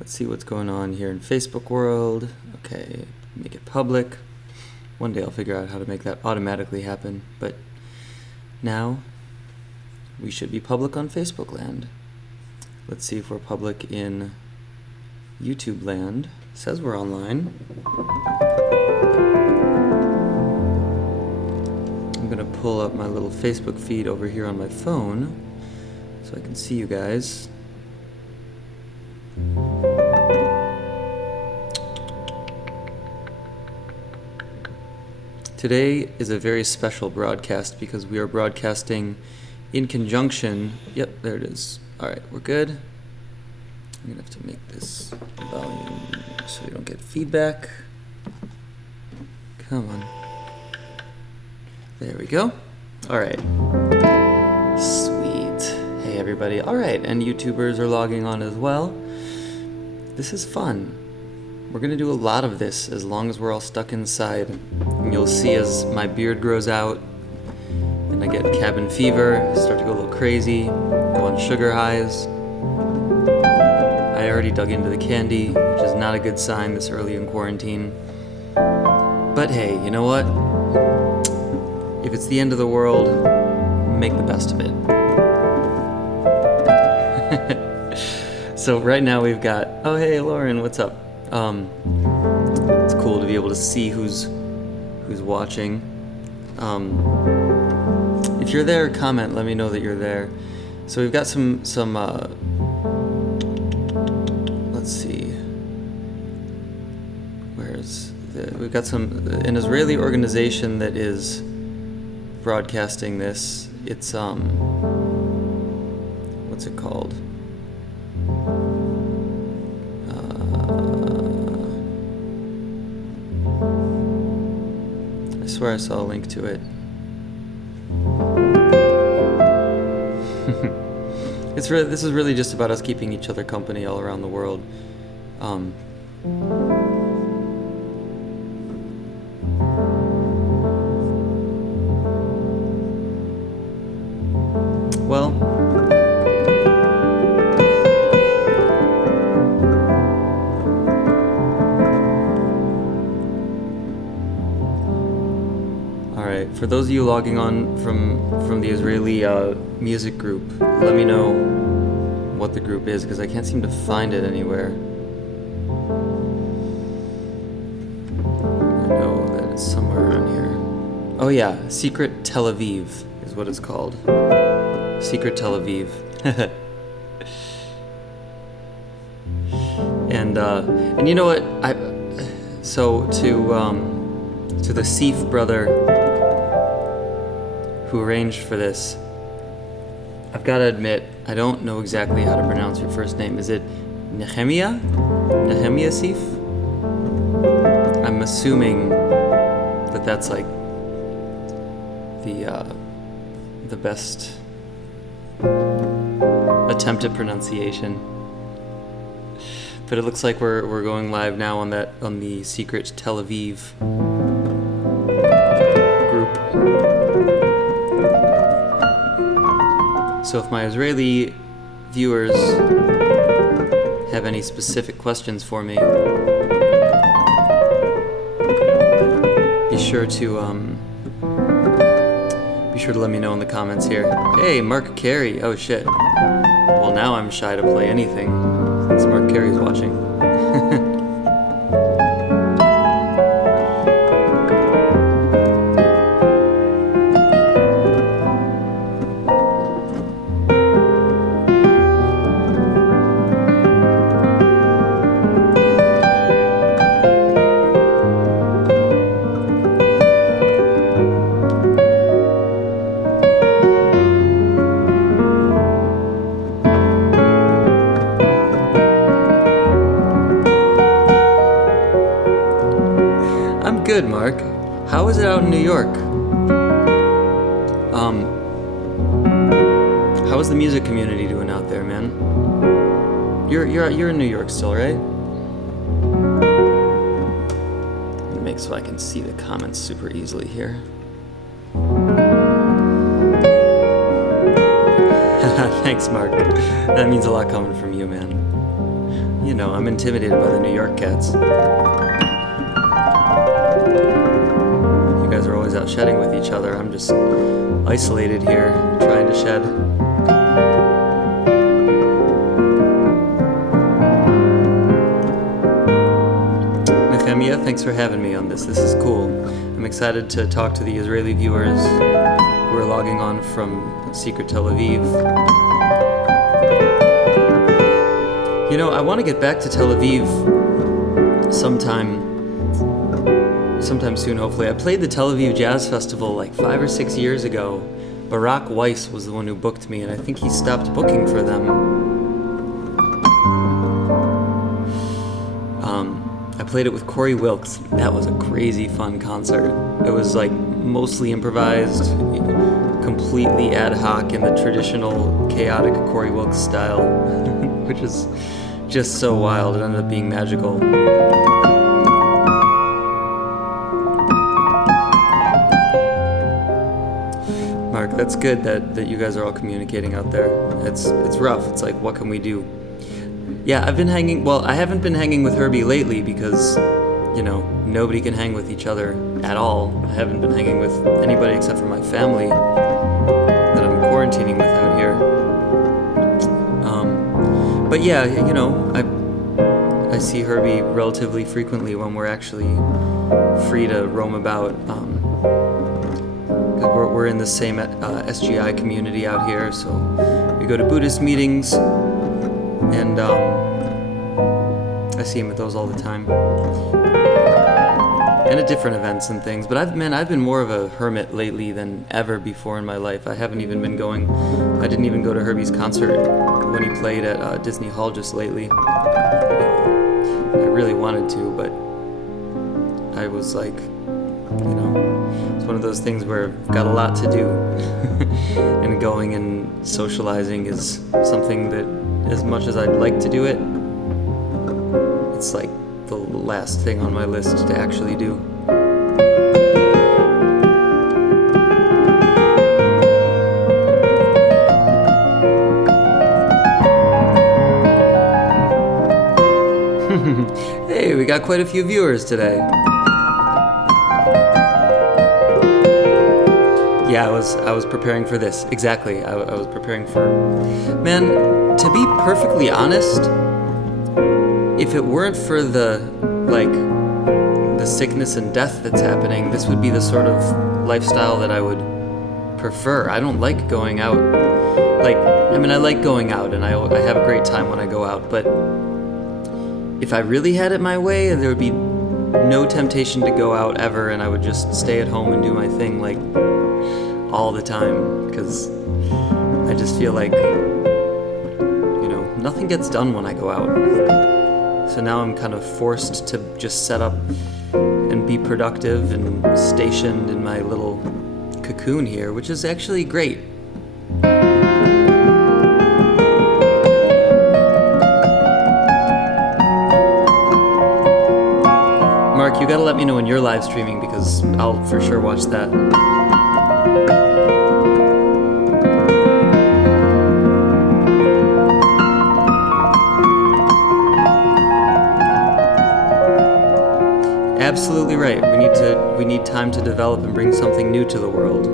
Let's see what's going on here in Facebook world. Okay, make it public. One day I'll figure out how to make that automatically happen, but now we should be public on Facebook land. Let's see if we're public in YouTube land. It says we're online. I'm gonna pull up my little Facebook feed over here on my phone so I can see you guys. Today is a very special broadcast because we are broadcasting in conjunction. Yep, there it is. All right, we're good. I'm gonna have to make this volume so we don't get feedback. Come on. There we go. All right. Sweet. Hey, everybody. All right, and YouTubers are logging on as well. This is fun. We're gonna do a lot of this as long as we're all stuck inside. And you'll see as my beard grows out and I get cabin fever, start to go a little crazy, go on sugar highs. I already dug into the candy, which is not a good sign this early in quarantine. But hey, you know what? If it's the end of the world, make the best of it. So right now we've got, oh hey Lauren, what's up? It's cool to be able to see who's watching. If you're there, comment. Let me know that you're there. So we've got some. Let's see. We've got an Israeli organization that is broadcasting this. It's what's it called? I swear I saw a link to it. This is really just about us keeping each other company all around the world. Well, all right. For those of you logging on from the Israeli music group, let me know what the group is because I can't seem to find it anywhere. I know that it's somewhere around here. Oh yeah, Secret Tel Aviv is what it's called. Secret Tel Aviv. And you know what? To the Seif brother who arranged for this, I've got to admit, I don't know exactly how to pronounce your first name. Is it Nehemiah? Nehemiah Seif? I'm assuming that that's like the best attempt at pronunciation. But it looks like we're going live now on the Secret Tel Aviv group. So if my Israeli viewers have any specific questions for me, be sure to let me know in the comments here. Hey, Mark Carey. Oh shit. Well, now I'm shy to play anything since Mark Carey's watching. Good, Mark. How is it out in New York? How is the music community doing out there, man? You're in New York still, right? Let me make so I can see the comments super easily here. Thanks, Mark. That means a lot coming from you, man. You know, I'm intimidated by the New York cats. You guys are always out shedding with each other. I'm just isolated here, trying to shed. Nehemiah, thanks for having me on this. This is cool. I'm excited to talk to the Israeli viewers who are logging on from Secret Tel Aviv. You know, I want to get back to Tel Aviv sometime soon, hopefully. I played the Tel Aviv Jazz Festival like 5 or 6 years ago. Barak Weiss was the one who booked me, and I think he stopped booking for them. I played it with Corey Wilkes. That was a crazy fun concert. It was like mostly improvised, completely ad hoc in the traditional chaotic Corey Wilkes style, which is just so wild. It ended up being magical. Mark, that's good that you guys are all communicating out there. It's rough. It's like, what can we do? Yeah, I haven't been hanging with Herbie lately because, you know, nobody can hang with each other at all. I haven't been hanging with anybody except for my family that I'm quarantining with out here. But yeah, you know, I see Herbie relatively frequently when we're actually free to roam about. We're in the same SGI community out here, so we go to Buddhist meetings, and I see him at those all the time, and at different events and things. But I've been more of a hermit lately than ever before in my life. I didn't even go to Herbie's concert when he played at Disney Hall just lately. I really wanted to, but I was like, you know, it's one of those things where I've got a lot to do, and going and socializing is something that, as much as I'd like to do it, it's like the last thing on my list to actually do. Hey, we got quite a few viewers today. Yeah, I was preparing for this. Exactly. I was preparing for... Man, to be perfectly honest, if it weren't for the sickness and death that's happening, this would be the sort of lifestyle that I would prefer. I don't like going out. I like going out, and I have a great time when I go out, but if I really had it my way, there would be no temptation to go out ever, and I would just stay at home and do my thing, like, all the time, because I just feel like, you know, nothing gets done when I go out. So now I'm kind of forced to just set up and be productive and stationed in my little cocoon here, which is actually great. Mark, you gotta let me know when you're live streaming, because I'll for sure watch that. Absolutely right. We need time to develop and bring something new to the world.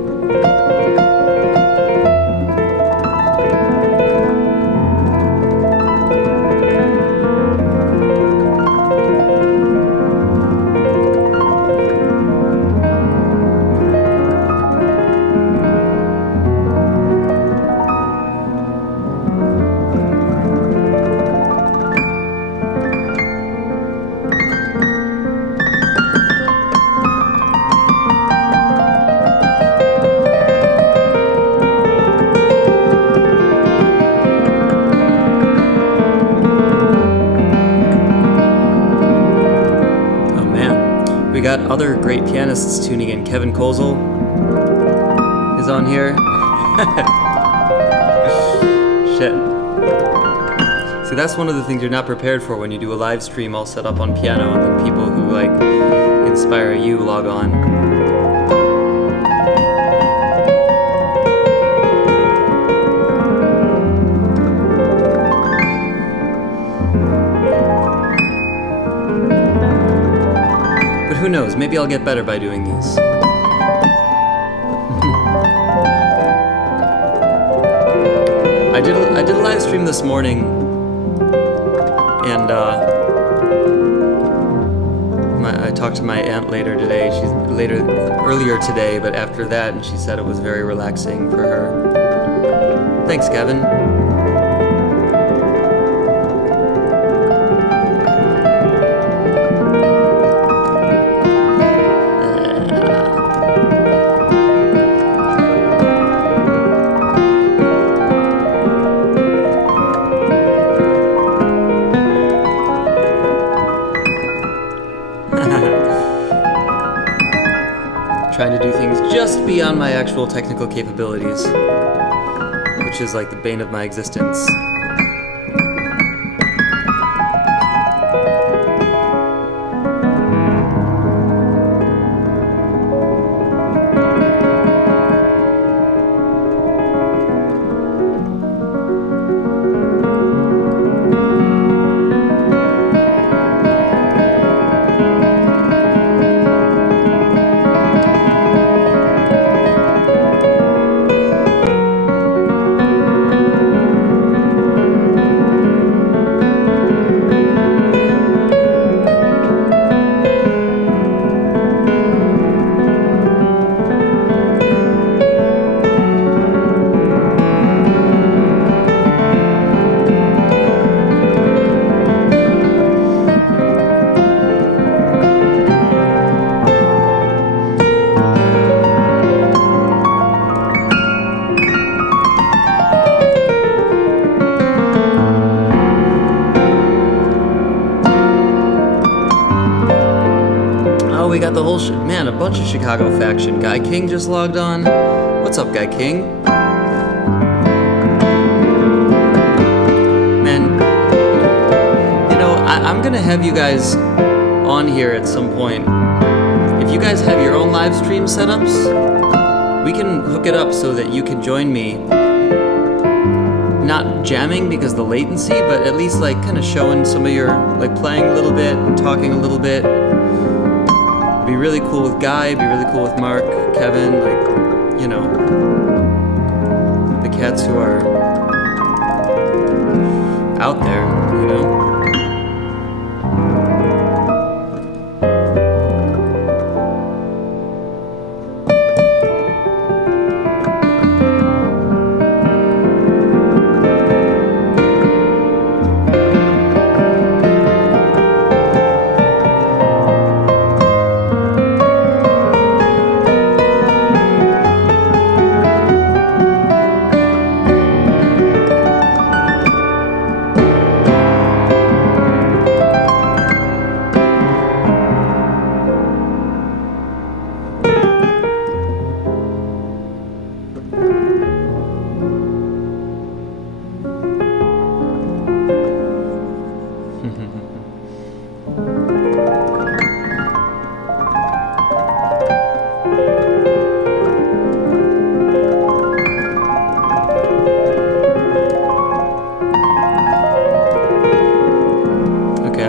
We got other great pianists tuning in. Kevin Kozel is on here. Shit. See, that's one of the things you're not prepared for when you do a live stream all set up on piano, and then people who inspire you log on. who knows? Maybe I'll get better by doing these. I did a live stream this morning, and I talked to my aunt later today. Earlier today, but after that, and she said it was very relaxing for her. Thanks, Kevin. Trying to do things just beyond my actual technical capabilities, which is like the bane of my existence. We got the whole man, a bunch of Chicago faction. Guy King just logged on. What's up, Guy King? Man, you know, I'm gonna have you guys on here at some point. If you guys have your own live stream setups, we can hook it up so that you can join me. Not jamming because of the latency, but at least like kind of showing some of your, like playing a little bit and talking a little bit. Be really cool with Guy, be really cool with Mark, Kevin, like, you know, the cats who are out there, you know?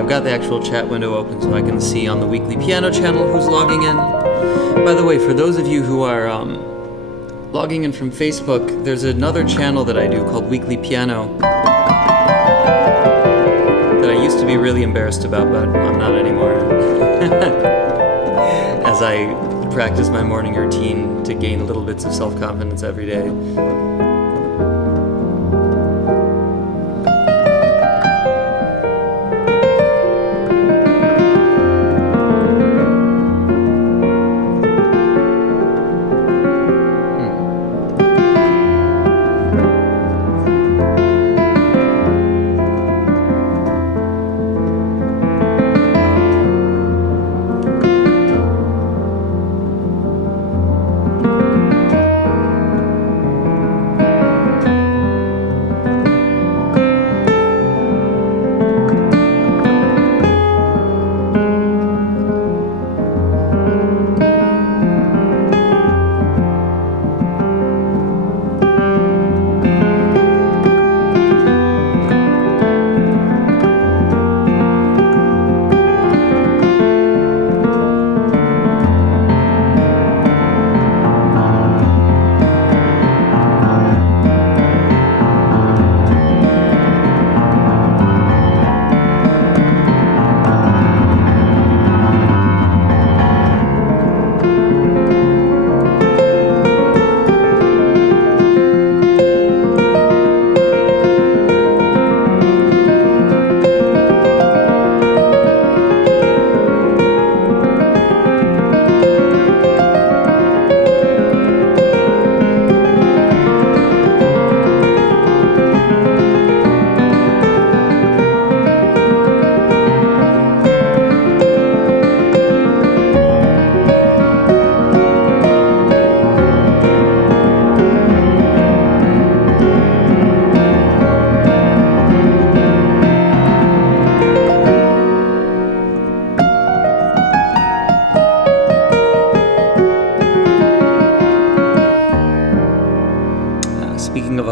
Got the actual chat window open so I can see on the Weekly Piano channel who's logging in. By the way, for those of you who are logging in from Facebook, there's another channel that I do called Weekly Piano that I used to be really embarrassed about, but I'm not anymore. As I practice my morning routine to gain little bits of self-confidence every day.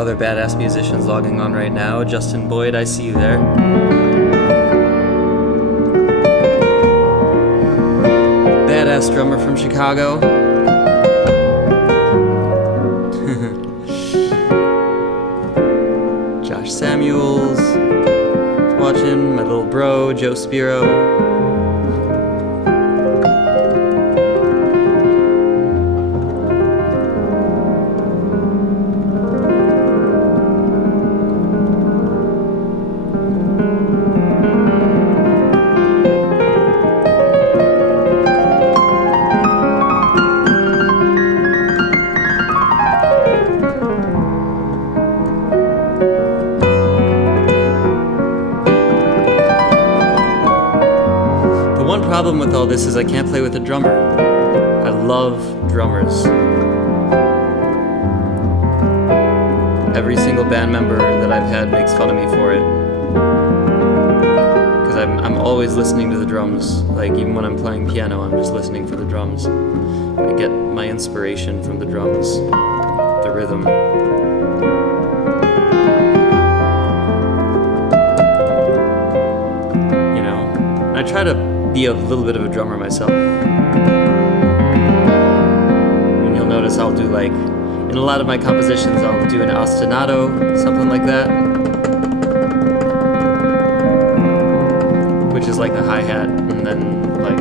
other badass musicians logging on right now. Justin Boyd, I see you there. Badass drummer from Chicago. Josh Samuels is watching. My little bro, Joe Spiro. Problem with all this is I can't play with a drummer. I love drummers. Every single band member that I've had makes fun of me for it. Because I'm always listening to the drums. Like even when I'm playing piano, I'm just listening for the drums. I get my inspiration from the drums, the rhythm. You know, and I try to be a little bit of a drummer myself. And you'll notice I'll do like, in a lot of my compositions, I'll do an ostinato, something like that. Which is like the hi-hat, and then like...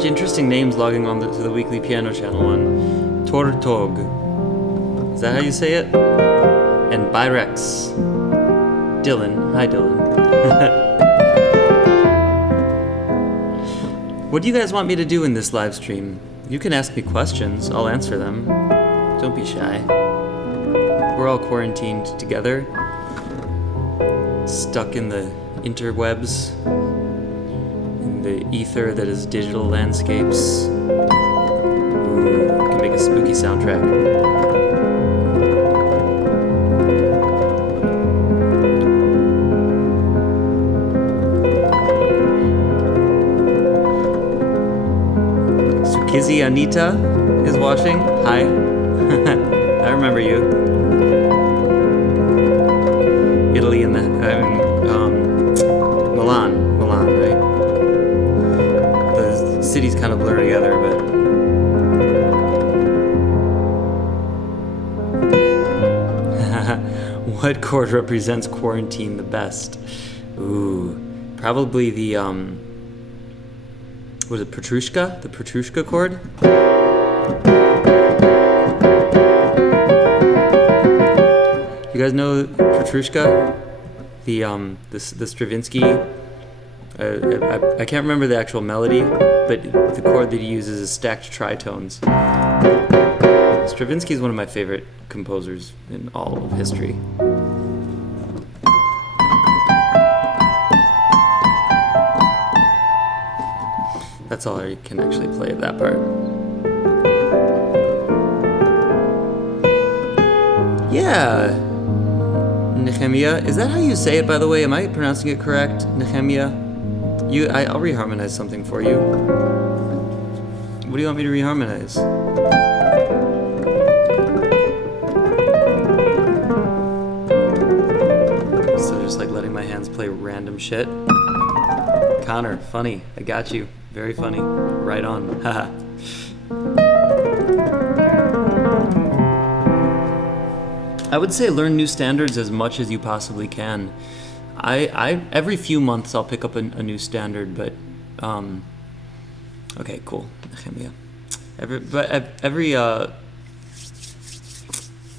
such interesting names logging on to the weekly piano channel one. Tortog. Is that how you say it? And Byrex. Dylan. Hi, Dylan. What do you guys want me to do in this live stream? You can ask me questions. I'll answer them. Don't be shy. We're all quarantined together. Stuck in the interwebs. In the ether that is digital landscapes. Ooh, can make a spooky soundtrack. Kizzy Anita is watching. Hi. I remember you. Italy and Milan, right? The cities kind of blur together, but what chord represents quarantine the best? Ooh, probably the was it Petrushka? The Petrushka chord? You guys know Petrushka? The Stravinsky. I can't remember the actual melody, but the chord that he uses is stacked tritones. Stravinsky is one of my favorite composers in all of history. That's all I can actually play of that part. Yeah. Nehemiah. Is that how you say it, by the way? Am I pronouncing it correct? Nehemiah? I'll reharmonize something for you. What do you want me to reharmonize? So just like letting my hands play random shit. Connor, funny. I got you. Very funny. Right on. Haha. I would say learn new standards as much as you possibly can. I every few months I'll pick up a new standard, but okay, cool.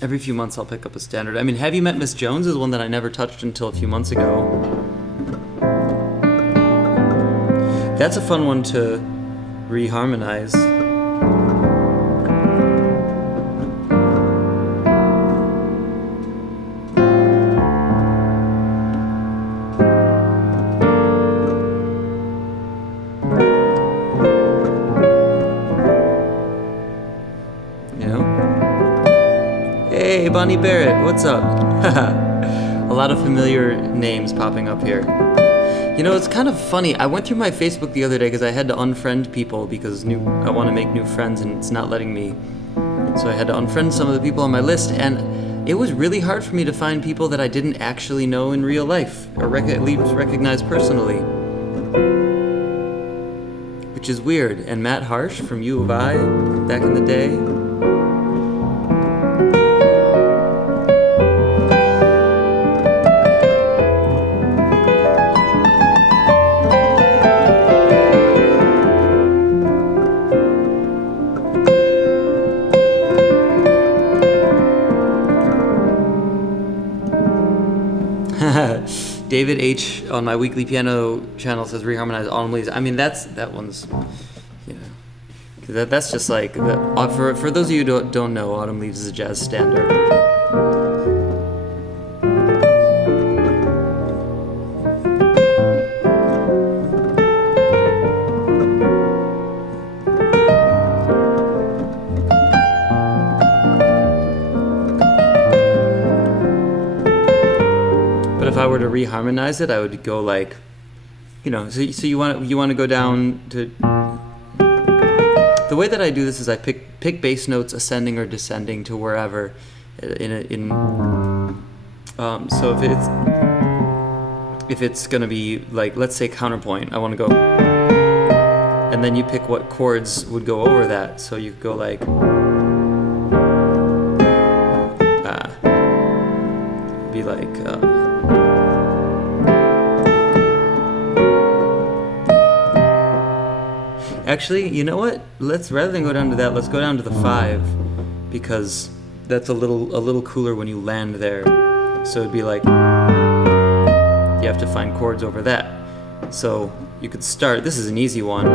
Every few months I'll pick up a standard. I mean, Have You Met Miss Jones is one that I never touched until a few months ago. That's a fun one to reharmonize. You know? Hey, Bonnie Barrett, what's up? A lot of familiar names popping up here. You know, it's kind of funny. I went through my Facebook the other day because I had to unfriend people because I want to make new friends and it's not letting me. So I had to unfriend some of the people on my list, and it was really hard for me to find people that I didn't actually know in real life or at least recognize personally. Which is weird. And Matt Harsh from U of I back in the day. David H. on my weekly piano channel says reharmonize Autumn Leaves. I mean, that one's, you know, that's just like, for those of you who don't know, Autumn Leaves is a jazz standard. If I were to reharmonize it, I would go like, you know, so you want to go down to. The way that I do this is I pick bass notes ascending or descending to wherever, so if it's gonna be like, let's say counterpoint, I want to go, and then you pick what chords would go over that. So you go like. Be like. Actually, you know what? Let's, rather than go down to that, let's go down to the 5, because that's a little cooler when you land there. So it'd be like you have to find chords over that. So you could start. This is an easy one,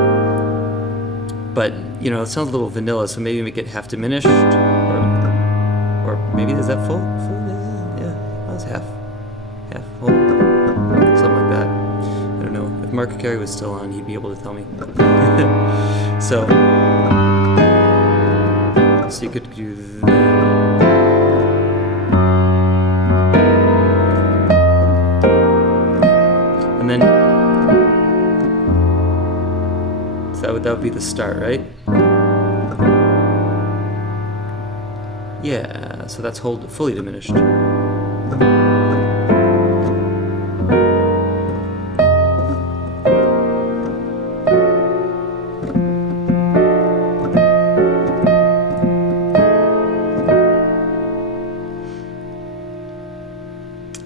but you know it sounds a little vanilla. So maybe make it half diminished, or maybe is that full? Yeah, that's half full, something like that. I don't know. If Mark Carey was still on, he'd be able to tell me. So you could do that. And then so that would be the start, right? Yeah, so that's fully diminished.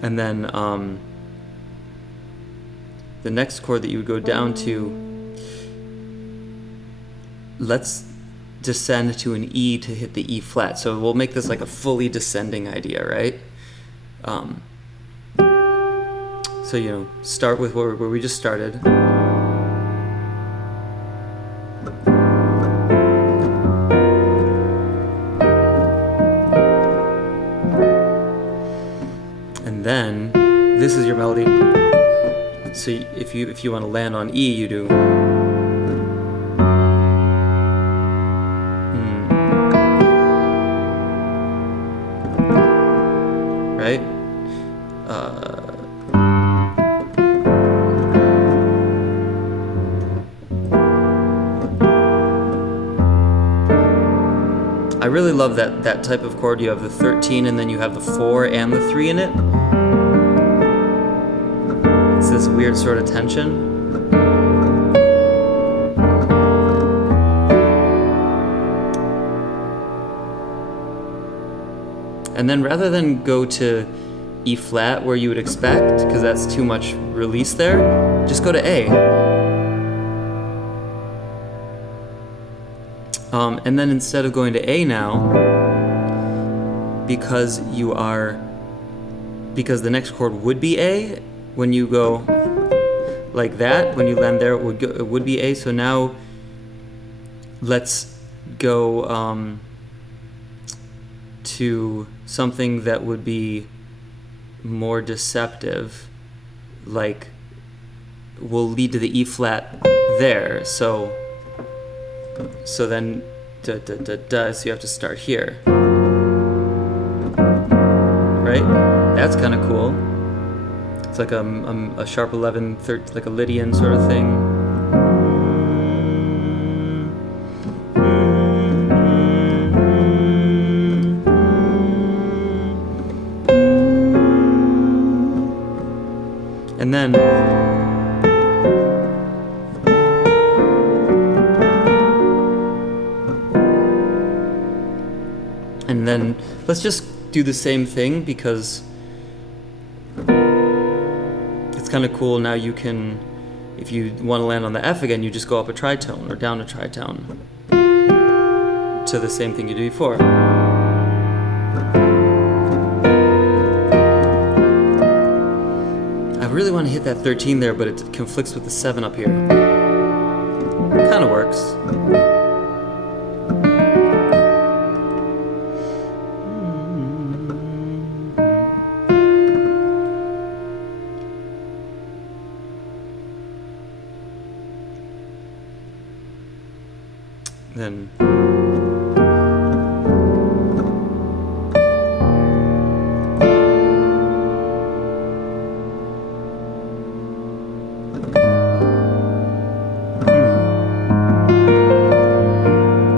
And then the next chord that you would go down to, let's descend to an E to hit the E flat. So we'll make this like a fully descending idea, right? So, you know, start with where we just started. And then this is your melody. So if you want to land on E, you do. Right? I really love that type of chord. You have the 13 and then you have the 4 and the 3 in it. It's this weird sort of tension. And then rather than go to E flat where you would expect, because that's too much release there, just go to A. And then instead of going to A now, because the next chord would be A, when you go like that, when you land there, it would be A. So now let's go to something that would be more deceptive, like will lead to the E flat there. So then da da da da. So you have to start here, right? That's kind of cool. It's like a sharp 11, like a Lydian sort of thing. And then let's just do the same thing, because it's kind of cool. Now you can, if you want to land on the F again, you just go up a tritone or down a tritone to the same thing you did before. I really want to hit that 13 there, but it conflicts with the 7 up here. Kind of works. Then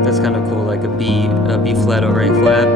that's kind of cool, like a B flat over A flat.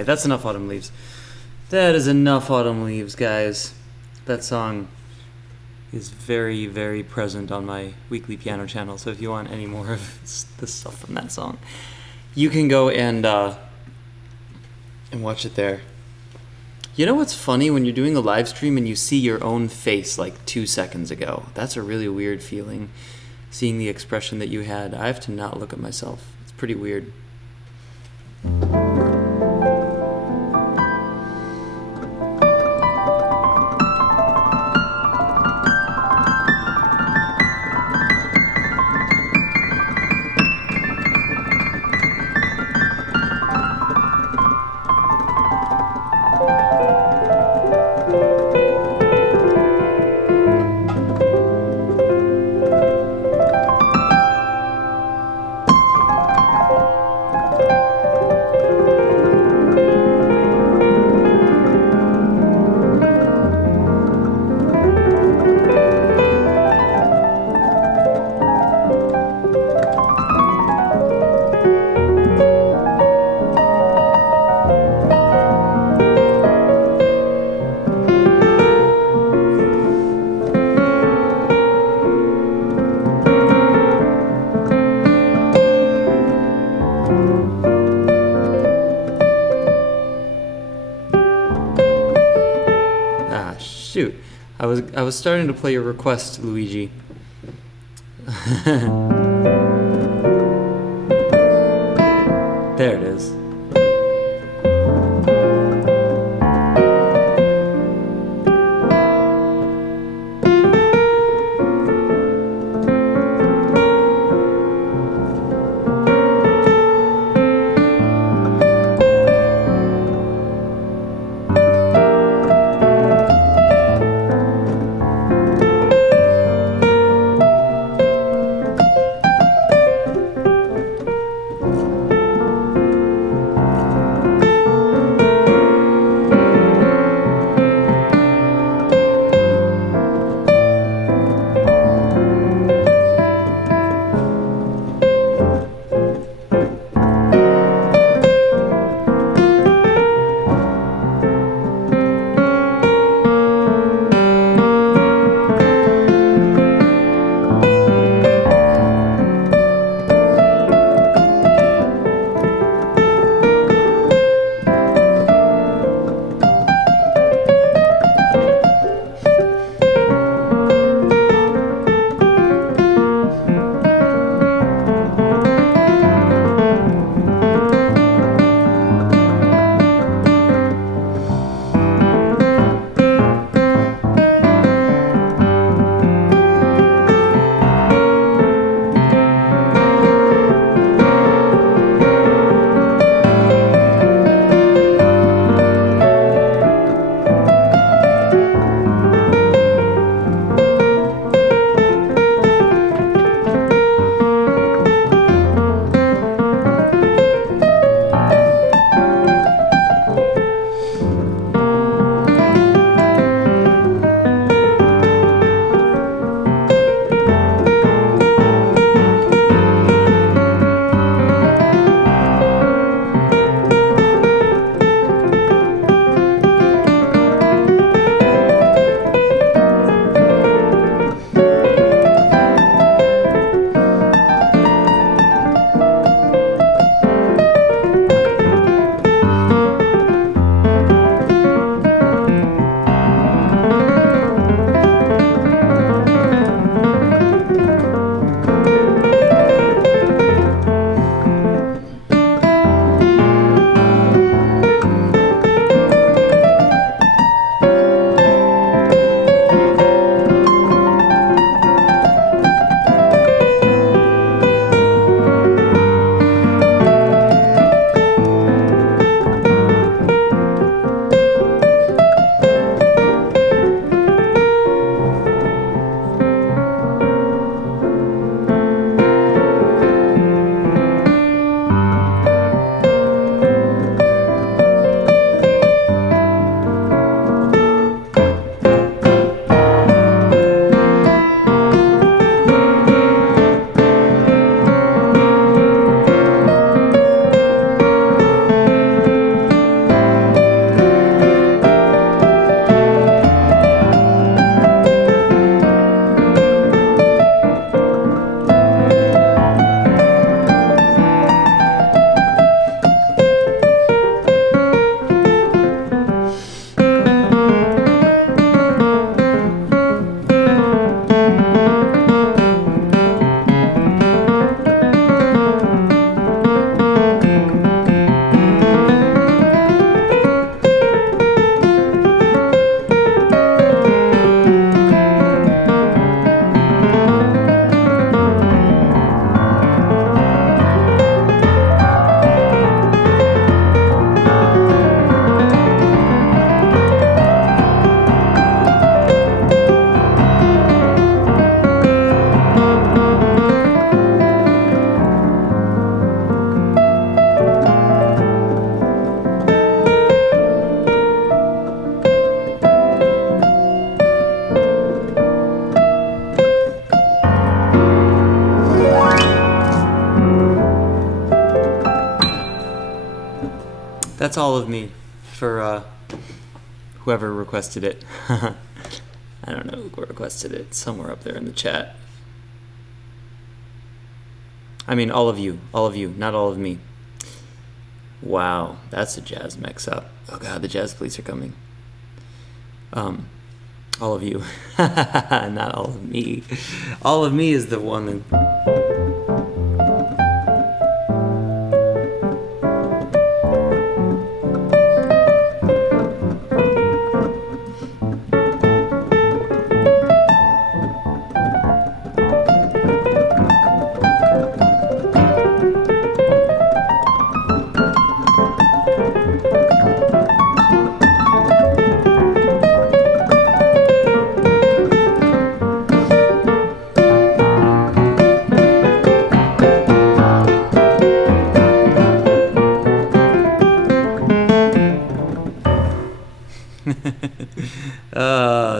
Anyway, that's enough Autumn Leaves. That is enough Autumn Leaves, guys. That song is very, very present on my weekly piano channel, so if you want any more of the stuff from that song, you can go and watch it there. You know what's funny? When you're doing a live stream and you see your own face like 2 seconds ago, that's a really weird feeling, seeing the expression that you had. I have to not look at myself. It's pretty weird. Shoot, I was starting to play your request, Luigi. There it is. That's all of me for whoever requested it. I don't know who requested it. Somewhere up there in the chat. I mean, all of you, not all of me. Wow, that's a jazz mix-up. Oh god, the jazz police are coming. All of you, not all of me. All of me is the one that...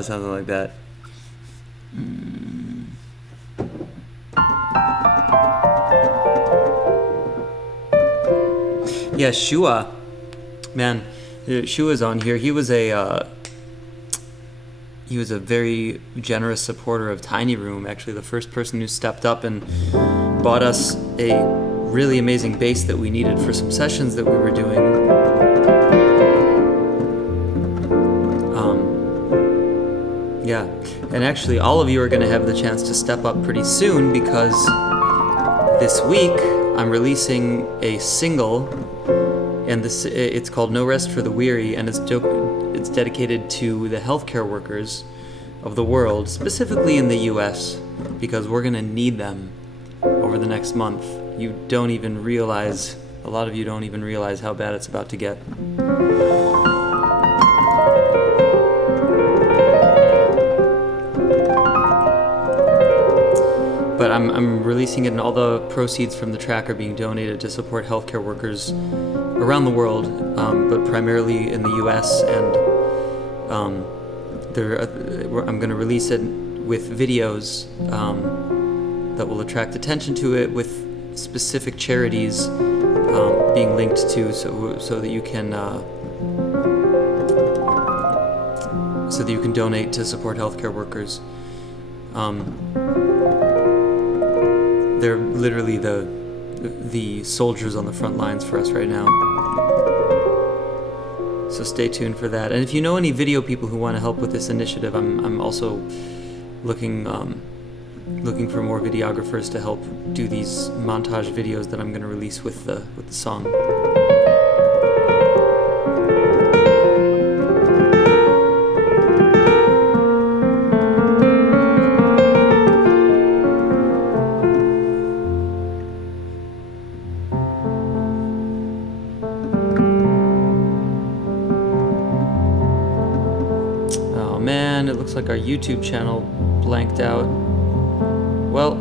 something like that. Yeah, Shua. Man, Shua's on here. He was a very generous supporter of Tiny Room. Actually, the first person who stepped up and bought us a really amazing bass that we needed for some sessions that we were doing. Yeah, and actually all of you are going to have the chance to step up pretty soon, because this week I'm releasing a single, and it's called No Rest for the Weary, and it's dedicated to the healthcare workers of the world, specifically in the US, because we're going to need them over the next month. A lot of you don't even realize how bad it's about to get. But I'm releasing it, and all the proceeds from the track are being donated to support healthcare workers around the world, but primarily in the U.S. And I'm going to release it with videos that will attract attention to it, with specific charities being linked to, so that you can donate to support healthcare workers. They're literally the soldiers on the front lines for us right now. So stay tuned for that. And if you know any video people who want to help with this initiative, I'm also looking for more videographers to help do these montage videos that I'm going to release with the song. Man, it looks like our YouTube channel blanked out. Well,